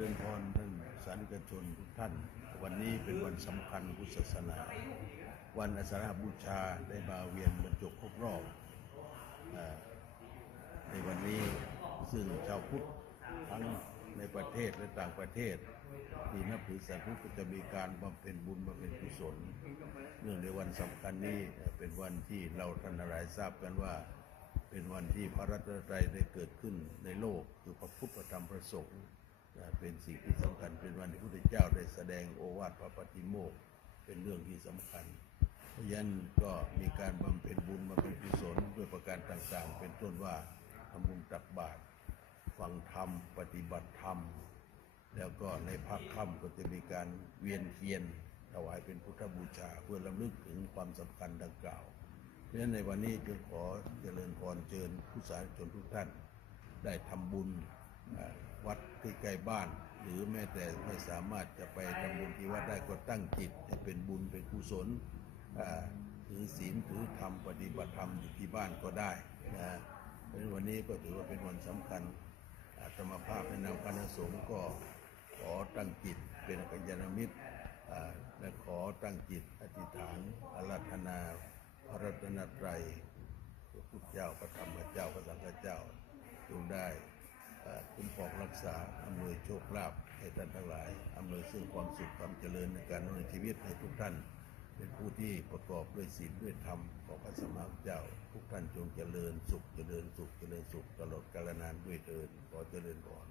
ริญพรท่านสาธุชนทุกท่าน วันนี้เป็นวันสำคัญพุทธศาสนา วันอาสาฬหบูชาได้มาเวียนบรรจบครบรอบในวันนี้ซึ่งชาวพุทธทั้งในประเทศและต่างประเทศ ที่นับถือศาสนาพุก็จะมีการบำเพ็ญบุญบำเพ็ญกุศลเนื่องในวันสำคัญนี้เป็นวันที่เราท่านหลายทราบกันว่าเป็นวันที่พระรัตนตรัยได้เกิดขึ้นในโลกคือพระพุทธธรรมพระสงฆ์ เป็นสิ่งที่สำคัญเป็นวันที่พระพุทธเจ้าได้แสดงโอวาทพระปฏิโมกเป็นเรื่องที่สำคัญ เพราะฉะนั้นก็มีการบำเพ็ญบุญบำเพ็ญกุศลด้วยประการต่างๆ เป็นต้นว่าทำบุญตักบาตรฟังธรรม ปฏิบัติธรรม แล้วก็ในภาคค่ำก็จะมีการเวียนเทียนถวายเป็นพุทธบูชาเพื่อรำลึกถึงความสำคัญดังกล่าวเพราะฉะนั้นในวันนี้จึงขอเจริญพรเชิญผู้สาธุชนทุกท่านได้ทำบุญอ่า ที่ใกล้บ้าน หรือแม้แต่ไม่สามารถจะไปทำบุญที่วัดได้ก็ตั้งจิตให้เป็นบุญเป็นกุศลถือศีลถือธรรมปฏิบัติธรรมอยู่ที่บ้านก็ได้นะเพราะฉะนั้นวันนี้ก็ถือว่าเป็นวันสำคัญอาตมาภาพในนามคณะสงฆ์ก็ขอตั้งจิตเป็นกัลยาณมิตรและขอตั้งจิตอธิษฐานอาราธนาพระรัตนตรัยพระพุทธเจ้าพระธรรมเจ้าพระสังฆเจ้าจงได้ รักษาอำนวยโชคลาภให้ท่านทั้งหลายอำนวยซึ่งความสุขความเจริญในการดำเนินชีวิตให้ทุกท่าน เป็นผู้ที่ประกอบด้วยศีลด้วยธรรมของพระสมมาพุทธเจ้า ทุกท่านจงเจริญสุขเจริญสุขเจริญสุขตลอดกาลนานด้วยเถิดขอเจริญก่อน